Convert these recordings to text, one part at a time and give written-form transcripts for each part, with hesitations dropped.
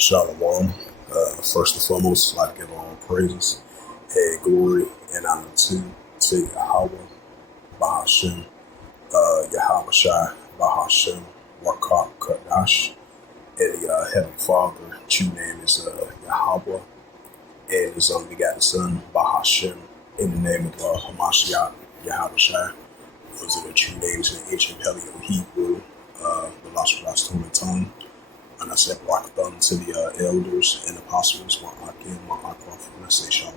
Shalom. First and foremost, I'd like to give all praises and glory and honor to Yahweh, Bahashem, Yahweh Shai, Bahashem, Wakak, Kadash, and the Heavenly Father. True name is Yahweh, and His only begotten Son, Bahashem, in the name of Hamashiach, Yahweh Shai. Those are the true names in ancient Paleo Hebrew, the Lashon Rastum tongue. And I said, rock thumb to the elders and apostles, Ma'akim, Ma'akof, and I say Shalom.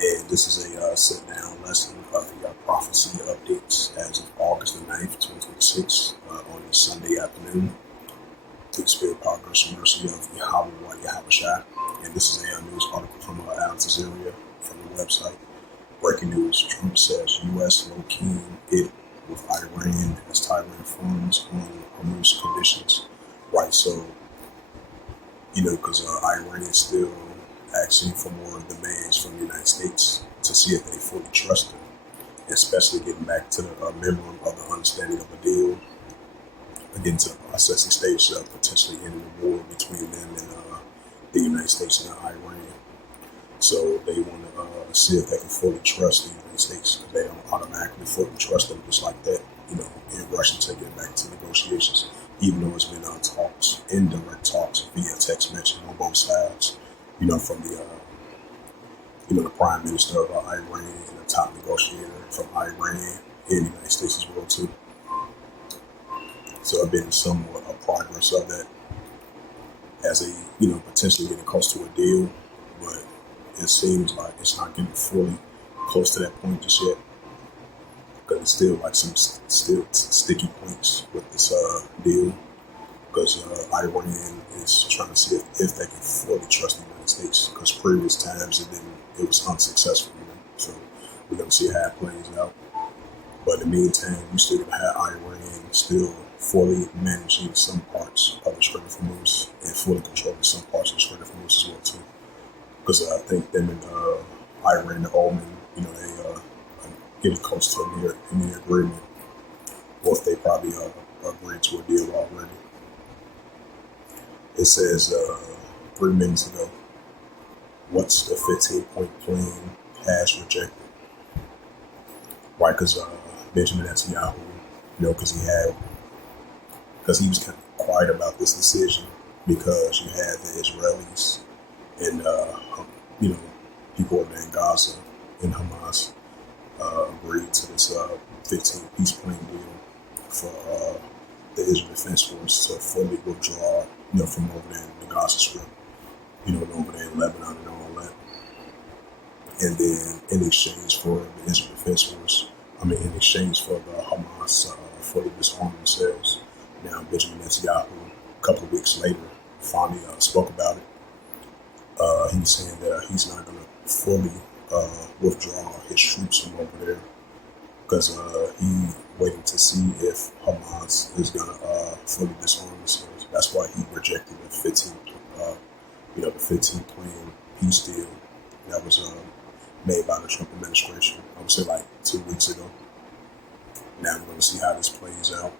And this is a sit-down lesson of the prophecy updates as of August the 9th, 2026, on a Sunday afternoon, to the spirit, power, grace, and mercy of Yahweh, Yahweh Shai. And this is a news article from Al Jazeera from the website. Breaking news, Trump says U.S. low-key it with Iran as Tehran forms on Hormuz conditions. Right, so, because Iran is still asking for more demands from the United States to see if they fully trust them, especially getting back to the minimum of the understanding of a deal, getting to the processing stage of potentially ending the war between them and the United States and Iran. So they want to see if they can fully trust the United States, because they don't automatically fully trust them just like that, in rushing to get back to negotiations. Even though it's been talks, indirect talks via text message on both sides, from the prime minister of Iran and the top negotiator from Iran and the United States as well too. So I've been somewhat of progress of that as a, potentially getting close to a deal, but it seems like it's not getting fully close to that point just yet. Because it's still like some sticky points with this deal, because Iran is trying to see if they can fully trust the United States, because previous times it was unsuccessful. So we're gonna see how it plays out. But in the meantime, you still gonna have Iran still fully managing some parts of the Strait of Hormuz and fully controlling some parts of the Strait of Hormuz as well too. Because I think them and Iran and Oman, they getting close to any agreement, or if they probably agreed to a deal already. It says 3 minutes ago, what's the 15-point plan has rejected? Right, because Benjamin Netanyahu, because he was kind of quiet about this decision, because you had the Israelis and people over there in Gaza and Hamas agreed to this 15 peace plan deal for the Israel Defense Force to fully withdraw, from over there in the Gaza Strip, over there in Lebanon and all that. And then in exchange for the Israel Defense Force, in exchange for the Hamas fully disarming themselves, now Benjamin Netanyahu, a couple of weeks later, finally spoke about it. He was saying that he's not going to fully withdraw his troops from over there, because he waiting to see if Hamas is going to fully disarm themselves. That's why he rejected the 15 plan peace deal that was made by the Trump administration. I would say like 2 weeks ago. Now we're going to see how this plays out.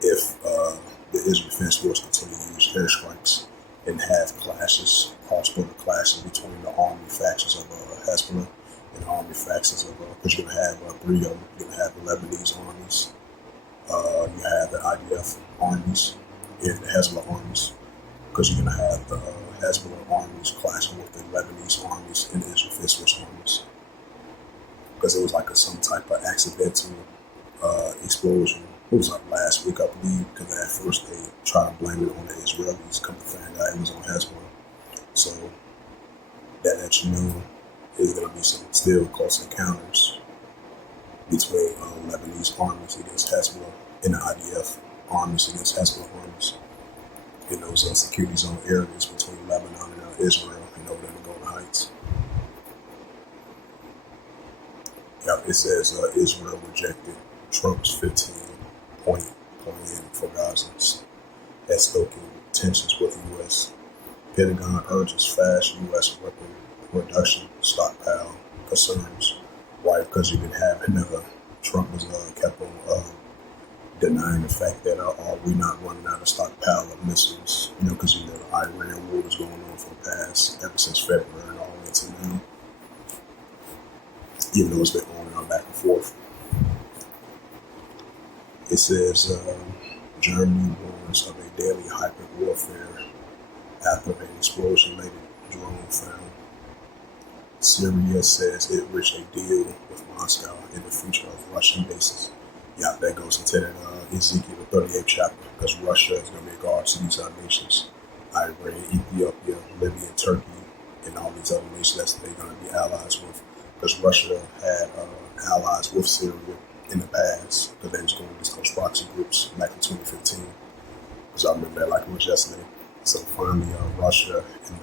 If the Israel Defense Force continue to use airstrikes and have clashes, cross-border clashes between the army factions of Hezbollah and army factions of, because you're going to have 3 of them. You're going to have the Lebanese armies, you have the IDF armies, and the Hezbollah armies, because you're going to have the Hezbollah armies clashing with the Lebanese armies and the Israel Defense Force armies. Because it was like some type of accidental explosion. It was like last week, I believe, because at first they tried to blame it on the Israelis, come to find out it was on Hezbollah. So that is going to be some still close encounters between Lebanese armies against Hezbollah and the IDF armies against Hezbollah armies in those security zone areas between Lebanon and Israel and over there in the Golden Heights. Yeah, it says Israel rejected Trump's 15-point plan for Gaza, stoking tensions with the U.S. Pentagon urges fast U.S. weapon production stockpile concerns. Why? Because you've been having Trump was kept on denying the fact that are we not running out of stockpile of missiles? Because the Iran war was going on for the past ever since February and all the way to now. Even though it's been on and on back and forth. It says Germany warns of a daily hyper warfare after an explosion-related drone found. Syria says it reached a deal with Moscow in the future of Russian bases. Yeah, that goes into that Ezekiel, the 38th chapter, because Russia is going to be a guard to these other nations. Iran, Ethiopia, Libya, Turkey, and all these other nations that they're going to be allies with. Because Russia had allies with Syria in the past, because they was going against those proxy groups back in 2015. Because I remember that like it was yesterday. So finally, Russia and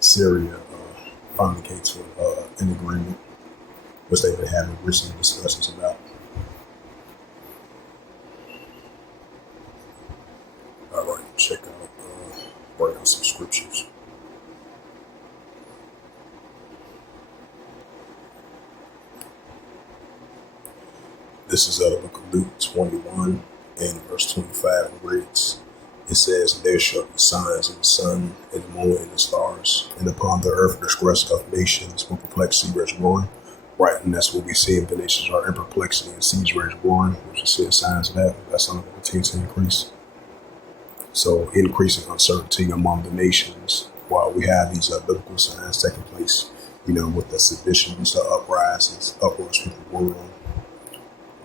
Syria finally came to an agreement, which they've been having recent discussions about. All right, check out, bring out some scriptures. This is the book of Luke 21 and verse 25 reads, it says, there shall be signs in the sun, and the moon, and the stars, and upon the earth distress of nations will perplexity rage roaring. Right, and that's what we see if the nations are in perplexity and seas rage roaring, which is see signs of that. That's something that continues to increase. So increasing uncertainty among the nations while we have these biblical signs taking place, with the seditions, the uproars from the world,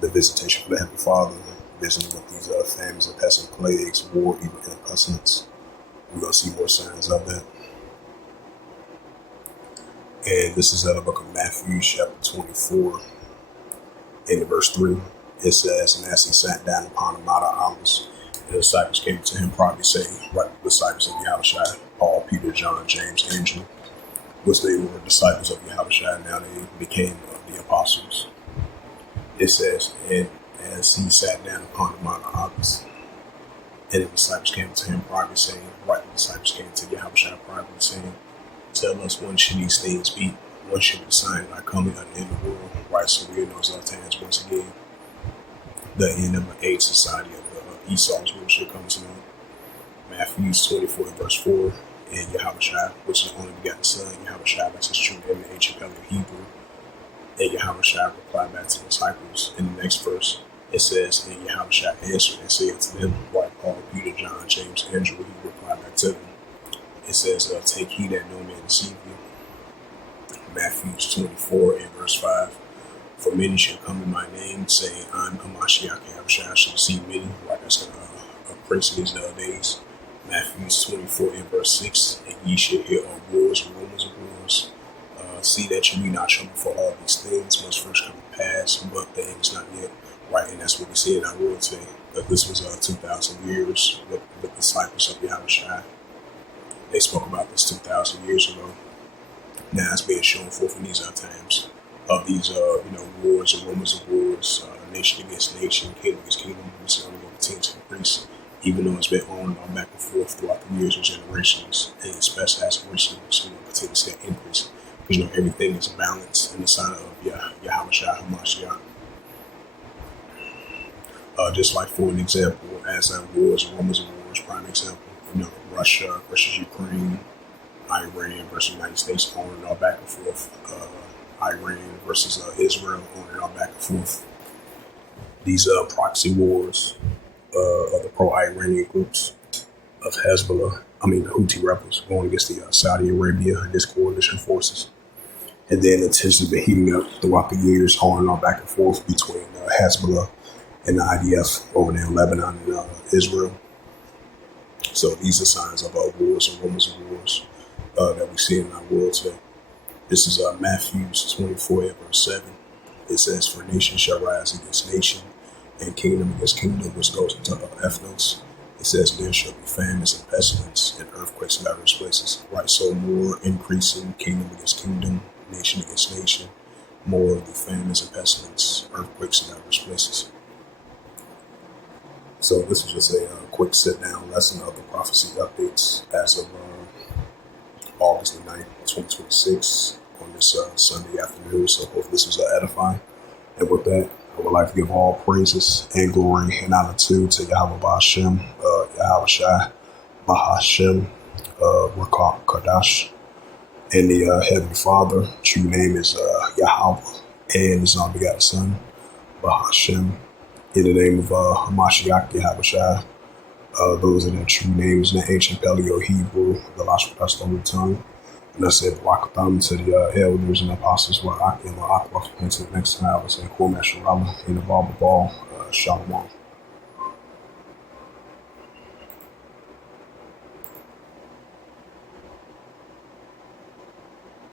the visitation of the Heavenly Father, visiting with these famines and pests and plagues, war, evil, and pestilence. We're going to see more signs of that. And this is out of the book of Matthew, chapter 24, in verse 3. It says, and as he sat down upon the Mount of Olives, the disciples came to him, probably saying, right, the disciples of Yahushua, Paul, Peter, John, James, Andrew, which they were disciples of Yahushua, now they became the apostles. It says, and as he sat down upon the Mount of Olives, and the disciples came to him privately saying, right, the disciples came to Yahushua privately saying, tell us when should these things be? When should the sign not coming at the end of the world? Right, so we're in those left hands once again. The end of the age society of Esau's worship comes in Matthew 24 verse 4, and Yahushua, which is the only begotten son, Yahushua, that's his true name in the ancient of Hebrew. And Yahushua replied back to the disciples in the next verse. It says, and Yahushua answered and said to them, like Paul, Peter, John, James, Andrew, he replied back to them. It says, take heed that no man deceive you. Matthew 24 and verse 5. For many shall come in my name, saying, I'm Hamashiach, Yahushua shall deceive many. Like that's a prince in these days. Matthew 24 and verse 6. And ye shall hear of wars and rumors of wars. See that you be not troubled, for all these things must first come to pass, but the end is not yet. Right, and that's what we see in our world today. That this was 2,000 years with the disciples of Yahushua. They spoke about this 2,000 years ago. Now it's being shown forth in these times of these, wars and rumors of wars, nation against nation, kingdom against kingdom. This is only going to continue to increase, even though it's been on and on back and forth throughout the years and generations, and especially as recently, it's going to continue to see an increase. Because everything is balanced in the sign of Yahushua Hamashiach. Just like for an example, as wars and rumors of wars, prime example, Russia versus Ukraine, Iran versus United States, on and all back and forth, Iran versus Israel, on and all back and forth. These proxy wars of the pro-Iranian groups of Hezbollah, the Houthi rebels going against the Saudi Arabia and its coalition forces. And then the tensions have been heating up throughout the years, on and on back and forth between Hezbollah and the IDF over there in Lebanon and Israel. So these are signs of wars and rumors of wars that we see in our world today. This is Matthew 24 verse 7. It says, for nation shall rise against nation, and kingdom against kingdom, which goes into ethnos. It says there shall be famines and pestilence and earthquakes in various places. Right, so more increasing kingdom against kingdom, nation against nation, more of the famines and pestilence, earthquakes in various places. So this is just a quick sit-down lesson of the prophecy updates as of August the 9th, 2026 on this Sunday afternoon. So hopefully this was edifying. And with that, I would like to give all praises and glory and honor to Yahweh Ba'ashem, Yahweh Shai, Bahashem, Rakah Kadash, and the Heavenly Father. True name is Yahweh, and His unbegotten Son, Bahashem. In the name of Hamashiach, Yahweh Shai. Those are the true names in the ancient Paleo Hebrew, the last holy tongue. And I said, Wakatham to the elders and apostles, Wa'akim, Wa'akwa, and to the next time, I would say, Kwame Sharala, in the Bible Ball, Shalom.